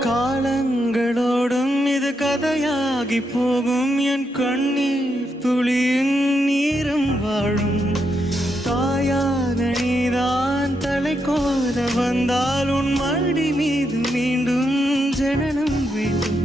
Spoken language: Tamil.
காலங்களோடும் இது கதையாகி போகும் என் கண்ணீர் துளியின் நீரும் வாழும் தாயாக நீதான் தலை கோத வந்தால் உன் மடி மீது மீண்டும் ஜனனம் வேண்டும்